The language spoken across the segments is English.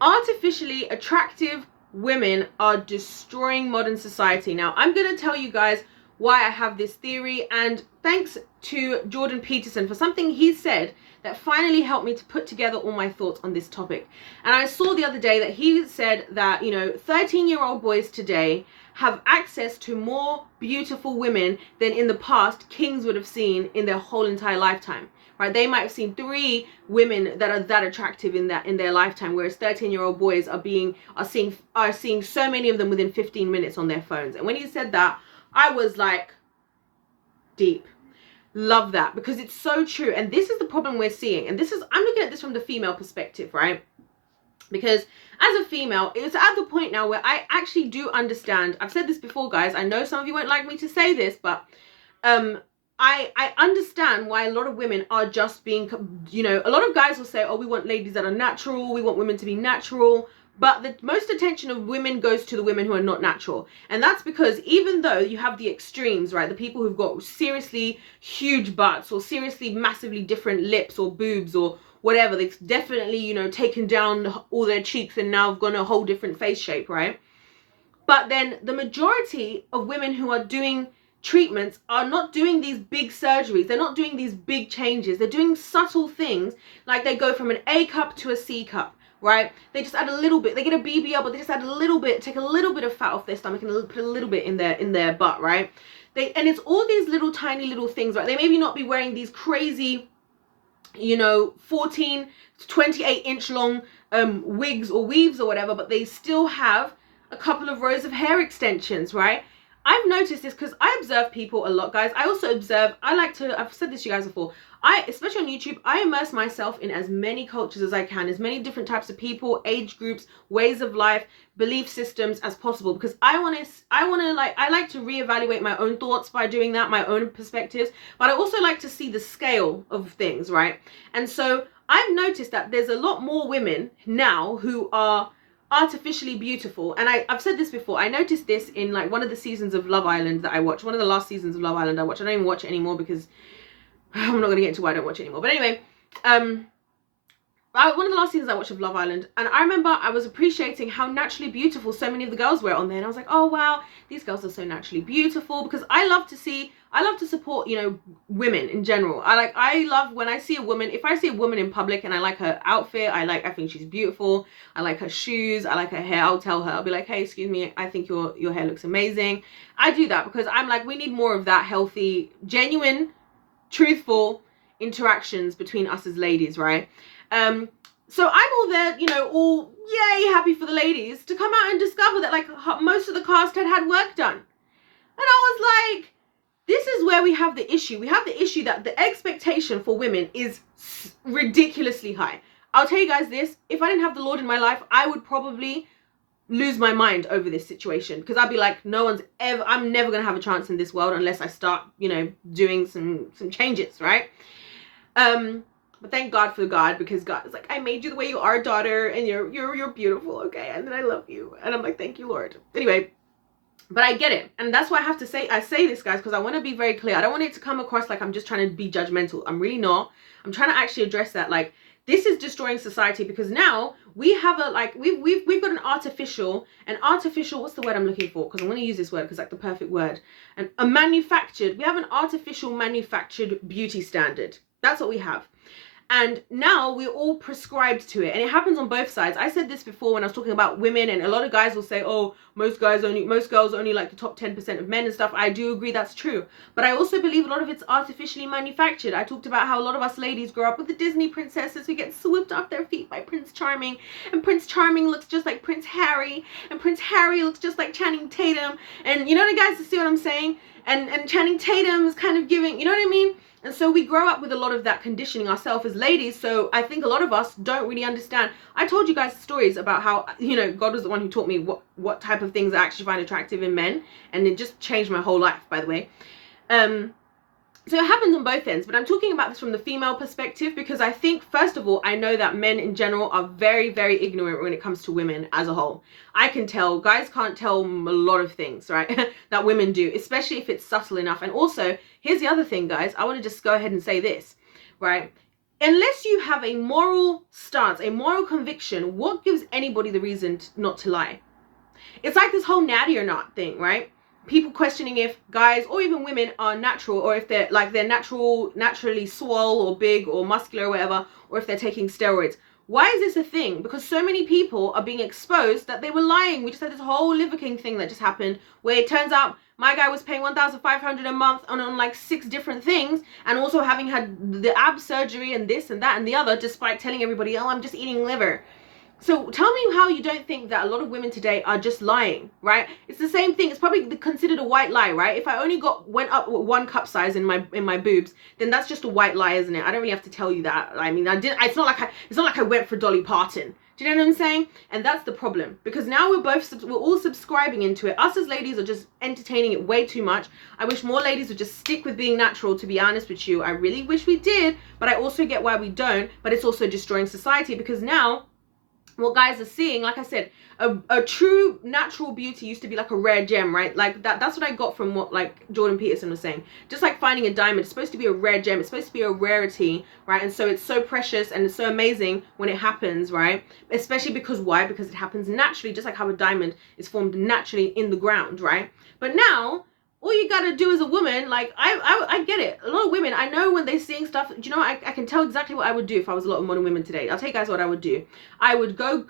Artificially attractive women are destroying modern society. Now, I'm going to tell you guys why I have this theory, and thanks to Jordan Peterson for something he said that finally helped me to put together all my thoughts on this topic. And I saw the other day that he said that, 13-year-old boys today have access to more beautiful women than in the past kings would have seen in their whole entire lifetime. Right? They might have seen 3 women that are that attractive in their lifetime, whereas 13-year-old boys are seeing so many of them within 15 minutes on their phones. And when he said that, I was like, deep. Love that, because it's so true. And this is the problem we're seeing. And I'm looking at this from the female perspective, right? Because as a female, it's at the point now where I actually do understand. I've said this before, guys. I know some of you won't like me to say this, but I understand why a lot of women are just being, a lot of guys will say, oh, we want ladies that are natural. We want women to be natural. But the most attention of women goes to the women who are not natural. And that's because even though you have the extremes, right? The people who've got seriously huge butts or seriously massively different lips or boobs or whatever, they've definitely, taken down all their cheeks and now have got a whole different face shape, right? But then the majority of women who are doing treatments are not doing these big surgeries. They're not doing these big changes. They're doing subtle things, like they go from an A cup to a C cup, right? They just add a little bit. They get a BBL, but they just add a little bit, take a little bit of fat off their stomach and put a little bit in their butt, right? And it's all these little tiny little things, right? They maybe not be wearing these crazy, 14 to 28 inch long wigs or weaves or whatever, but they still have a couple of rows of hair extensions, right? I've noticed this because I observe people a lot, guys. I also observe, I've said this to you guys before, especially on YouTube, I immerse myself in as many cultures as I can, as many different types of people, age groups, ways of life, belief systems as possible, because I like to reevaluate my own thoughts by doing that, my own perspectives, but I also like to see the scale of things, right? And so I've noticed that there's a lot more women now who are artificially beautiful. And I've said this before, I noticed this in like one of the seasons of Love Island that I watched, one of the last seasons of Love Island I watched. I don't even watch it anymore because I'm not going to get into why I don't watch it anymore. But anyway, one of the last seasons I watched of Love Island, and I remember I was appreciating how naturally beautiful so many of the girls were on there, and I was like, oh wow, these girls are so naturally beautiful, because I love to support, women in general. I love when I see a woman, if I see a woman in public and I like her outfit, I think she's beautiful, I like her shoes, I like her hair, I'll tell her, I'll be like, hey, excuse me, I think your hair looks amazing. I do that because I'm like, we need more of that healthy, genuine, truthful interactions between us as ladies, right? So I'm all there, all yay happy for the ladies to come out and discover that like most of the cast had work done. And I was like, this is where we have the issue. We have the issue that the expectation for women is ridiculously high. I'll tell you guys this, if I didn't have the Lord in my life, I would probably lose my mind over this situation, because I'd be like, I'm never going to have a chance in this world unless I start, doing some changes, right? But thank God for God, because God is like, I made you the way you are, daughter, and you're beautiful, okay? And then I love you. And I'm like, thank you, Lord. Anyway, but I get it. And that's why I say this, guys, because I want to be very clear. I don't want it to come across like I'm just trying to be judgmental. I'm really not. I'm trying to actually address that. Like, this is destroying society, because now we have we've got an artificial, what's the word I'm looking for? Because I want to use this word because it's like the perfect word. We have an artificial manufactured beauty standard. That's what we have. And now we're all prescribed to it. And it happens on both sides. I said this before when I was talking about women, and a lot of guys will say, oh, most girls only like the top 10% of men and stuff. I do agree that's true. But I also believe a lot of it's artificially manufactured. I talked about how a lot of us ladies grow up with the Disney princesses who get swooped off their feet by Prince Charming. And Prince Charming looks just like Prince Harry. And Prince Harry looks just like Channing Tatum. And you know what, guys, to see what I'm saying? And Channing Tatum is kind of giving, you know what I mean? And so we grow up with a lot of that conditioning ourselves as ladies. So I think a lot of us don't really understand. I told you guys stories about how, God was the one who taught me what type of things I actually find attractive in men. And it just changed my whole life, by the way. So it happens on both ends, but I'm talking about this from the female perspective because I think, first of all, I know that men in general are very, very ignorant when it comes to women as a whole. I can tell, guys can't tell a lot of things, right, that women do, especially if it's subtle enough. And also, here's the other thing, guys, I want to just go ahead and say this, right? unless you have a moral stance, a moral conviction, what gives anybody the reason not to lie? It's like this whole natty or not thing, right? People questioning if guys or even women are natural, or if they're naturally swole or big or muscular or whatever, or if they're taking steroids. Why is this a thing? Because so many people are being exposed that they were lying. We just had this whole Liver King thing that just happened, where it turns out my guy was paying $1,500 a month on like 6 different things, and also having had the ab surgery and this and that and the other, despite telling everybody, oh, I'm just eating liver. So tell me how you don't think that a lot of women today are just lying, right? It's the same thing. It's probably considered a white lie, right? If I only went up 1 cup size in my boobs, then that's just a white lie, isn't it? I don't really have to tell you that. I mean, it's not like I went for Dolly Parton. Do you know what I'm saying? And that's the problem, because now we're all subscribing into it. Us as ladies are just entertaining it way too much. I wish more ladies would just stick with being natural, to be honest with you. I really wish we did, but I also get why we don't. But it's also destroying society, because now what guys are seeing, like I said, a true natural beauty used to be like a rare gem, right? Like that's what I got from what like Jordan Peterson was saying. Just like finding a diamond, it's supposed to be a rare gem, it's supposed to be a rarity, right? And so it's so precious and it's so amazing when it happens, right? Especially because why? Because it happens naturally, just like how a diamond is formed naturally in the ground, right? But now all you gotta do as a woman, like I get it. A lot of women, I know when they're seeing stuff, do you know, I can tell exactly what I would do if I was a lot of modern women today. I'll tell you guys what I would do. I would go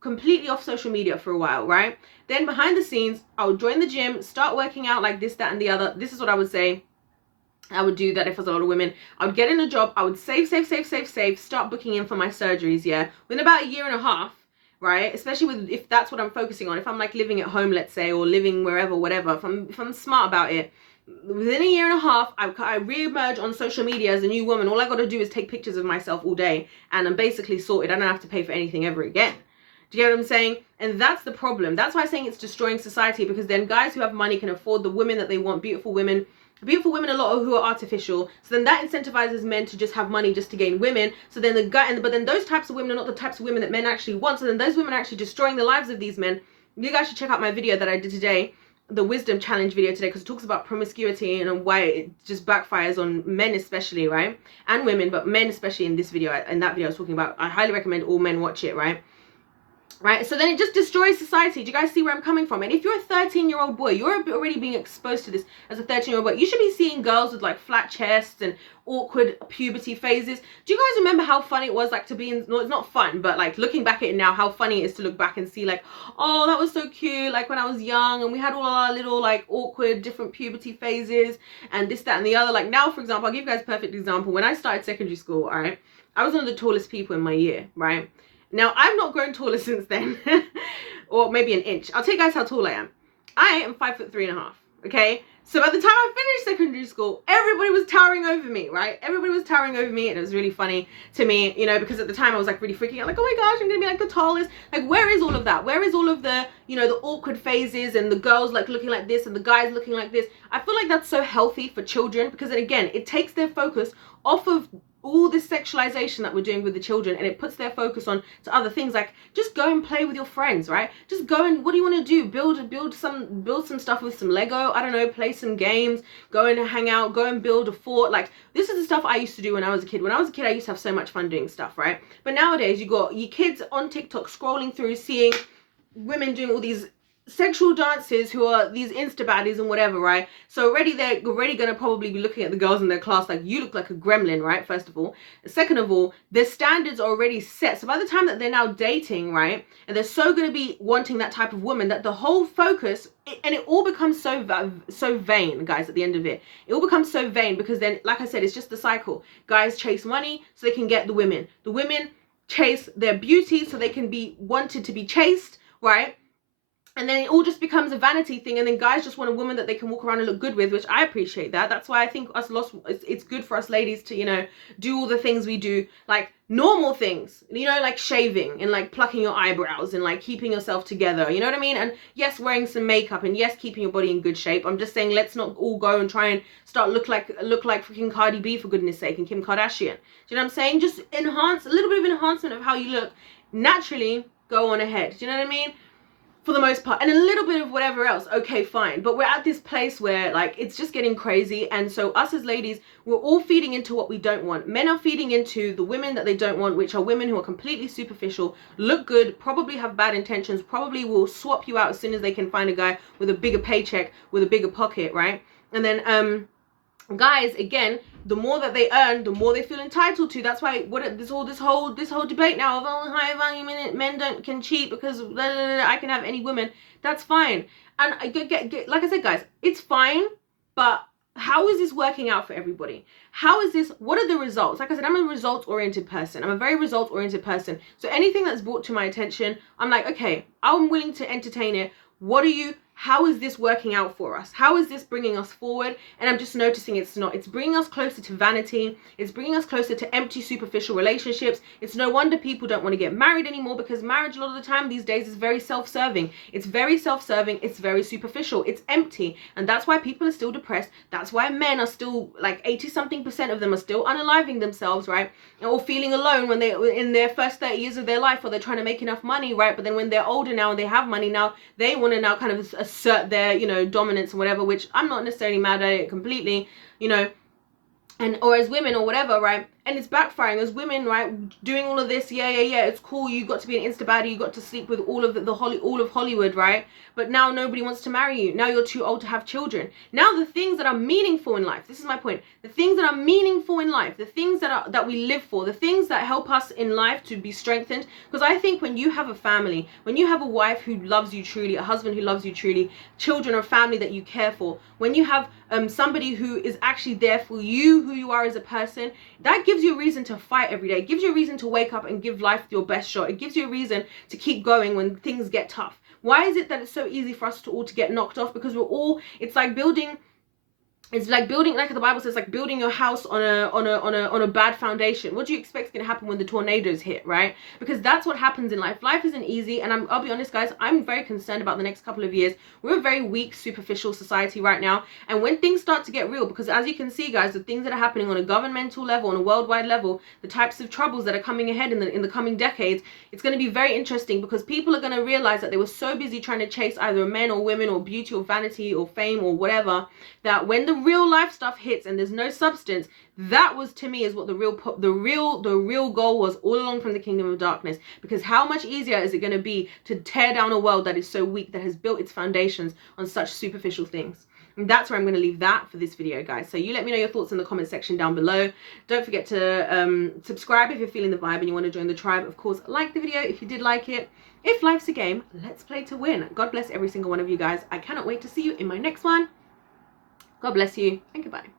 completely off social media for a while, right? Then behind the scenes, I would join the gym, start working out like this, that, and the other. This is what I would say. I would do that if I was a lot of women. I would get in a job. I would save, start booking in for my surgeries, yeah? Within about 1.5 years, right? Especially if that's what I'm focusing on. If I'm like living at home, let's say, or living wherever, whatever. If I'm smart about it, within 1.5 years, I re-emerge on social media as a new woman. All I got to do is take pictures of myself all day, and I'm basically sorted. I don't have to pay for anything ever again. Do you get what I'm saying? And that's the problem. That's why I'm saying it's destroying society, because then guys who have money can afford the women that they want, beautiful women, a lot of who are artificial. So then that incentivizes men to just have money just to gain women. So then but then those types of women are not the types of women that men actually want. So then those women are actually destroying the lives of these men. You guys should check out my video that I did today, the wisdom challenge video today, because it talks about promiscuity and why it just backfires on men especially, right? And women, but men especially in this video. In that video I was talking about, I highly recommend all men watch it, right? Right, so then it just destroys society. Do you guys see where I'm coming from? And if you're a 13-year-old boy, you're already being exposed to this as a 13-year-old boy. You should be seeing girls with like flat chests and awkward puberty phases. Do you guys remember how funny it was like to be in, no, it's not fun, but like looking back at it now, how funny it is to look back and see like, oh, that was so cute, like when I was young and we had all our little like awkward different puberty phases and this, that, and the other. Like now, for example, I'll give you guys a perfect example. When I started secondary school, all right, I was one of the tallest people in my year, right? Now, I've not grown taller since then, or maybe an inch. I'll tell you guys how tall I am. I am 5'3.5", okay? So by the time I finished secondary school, everybody was towering over me, right? Everybody was towering over me, and it was really funny to me, you know, because at the time I was like really freaking out, like, oh my gosh, I'm gonna be like the tallest. Like, where is all of that? Where is all of the, you know, the awkward phases and the girls like looking like this and the guys looking like this? I feel like that's so healthy for children, because again, it takes their focus off of all this sexualization that we're doing with the children, and it puts their focus on to other things, like just go and play with your friends, right? Just go and, what do you want to do? Build some stuff with some Lego, I don't know, play some games, go and hang out, go and build a fort. Like, this is the stuff I used to do when I was a kid. When I was a kid, I used to have so much fun doing stuff, right? But nowadays, you got your kids on TikTok scrolling through, seeing women doing all these sexual dances who are these insta baddies and whatever, right? So they're already gonna probably be looking at the girls in their class like, you look like a gremlin, right? First of all. Second of all, their standards are already set. So by the time that they're now dating, right, and they're so gonna be wanting that type of woman, that the whole focus, and it all becomes so vain, guys, at the end of it. It all becomes so vain, because then, like I said, it's just the cycle. Guys chase money so they can get the women. The women chase their beauty so they can be wanted to be chased, right? And then it all just becomes a vanity thing, and then guys just want a woman that they can walk around and look good with, which I appreciate that. That's why I think it's good for us ladies to, you know, do all the things we do, like normal things, you know, like shaving and like plucking your eyebrows and like keeping yourself together, you know what I mean? And yes, wearing some makeup, and yes, keeping your body in good shape. I'm just saying, let's not all go and try and start look like freaking Cardi B, for goodness sake, and Kim Kardashian. Do you know what I'm saying? Just enhance, a little bit of enhancement of how you look naturally. Go on ahead. Do you know what I mean? for the most part, and a little bit of whatever else, okay, fine. But we're at this place where like it's just getting crazy, and so us as ladies, we're all feeding into what we don't want. Men are feeding into the women that they don't want, which are women who are completely superficial, look good, probably have bad intentions, probably will swap you out as soon as they can find a guy with a bigger paycheck, with a bigger pocket, right? And then guys, again, the more that they earn, the more they feel entitled to. That's why this whole debate now of, oh, high value men can cheat because blah, blah, blah, I can have any woman. That's fine. And I get like I said, guys, it's fine, but how is this working out for everybody? How is this? What are the results? Like I said, I'm a results-oriented person. I'm a very results-oriented person. So anything that's brought to my attention, I'm like, okay, I'm willing to entertain it. How is this working out for us? How is this bringing us forward? And I'm just noticing it's not. It's bringing us closer to vanity. It's bringing us closer to empty, superficial relationships. It's no wonder people don't want to get married anymore, because marriage a lot of the time these days is very self-serving. It's very self-serving. It's very superficial. It's empty. And that's why people are still depressed. That's why men are still, like 80-something% of them are still unaliving themselves, right? Or feeling alone when they're in their first 30 years of their life, or they're trying to make enough money, right? But then when they're older now and they have money now, they want to now kind of assert their, you know, dominance and whatever, which I'm not necessarily mad at it completely, you know, and or as women or whatever, right? And it's backfiring as women, right? Doing all of this, yeah, it's cool. You got to be an insta baddie. You got to sleep with all of Hollywood, right? But now nobody wants to marry you. Now you're too old to have children. Now the things that are meaningful in life, this is my point. The things that are meaningful in life, the things that we live for, the things that help us in life to be strengthened. Because I think when you have a family, when you have a wife who loves you truly, a husband who loves you truly, children or family that you care for, when you have somebody who is actually there for you, who you are as a person, that gives you a reason to fight every day. It gives you a reason to wake up and give life your best shot. It gives you a reason to keep going when things get tough. Why is it that it's so easy for us to all to get knocked off? Because it's like building, like the Bible says, like building your house on a bad foundation. What do you expect is going to happen when the tornadoes hit, right? Because that's what happens in life. Life isn't easy, and I'll be honest, guys, I'm very concerned about the next couple of years. We're a very weak, superficial society right now, and when things start to get real, because as you can see, guys, the things that are happening on a governmental level, on a worldwide level, the types of troubles that are coming ahead in the coming decades, it's going to be very interesting, because people are going to realize that they were so busy trying to chase either men or women or beauty or vanity or fame or whatever, that when the real life stuff hits and there's no substance, that was, to me, is what the real goal was all along from the kingdom of darkness. Because how much easier is it going to be to tear down a world that is so weak, that has built its foundations on such superficial things? And that's where I'm going to leave that for this video, guys. So you let me know your thoughts in the comment section down below. Don't forget to subscribe if you're feeling the vibe and you want to join the tribe. Of course, like the video if you did like it. If life's a game, let's play to win. God bless every single one of you guys. I cannot wait to see you in my next one. God bless you, and goodbye.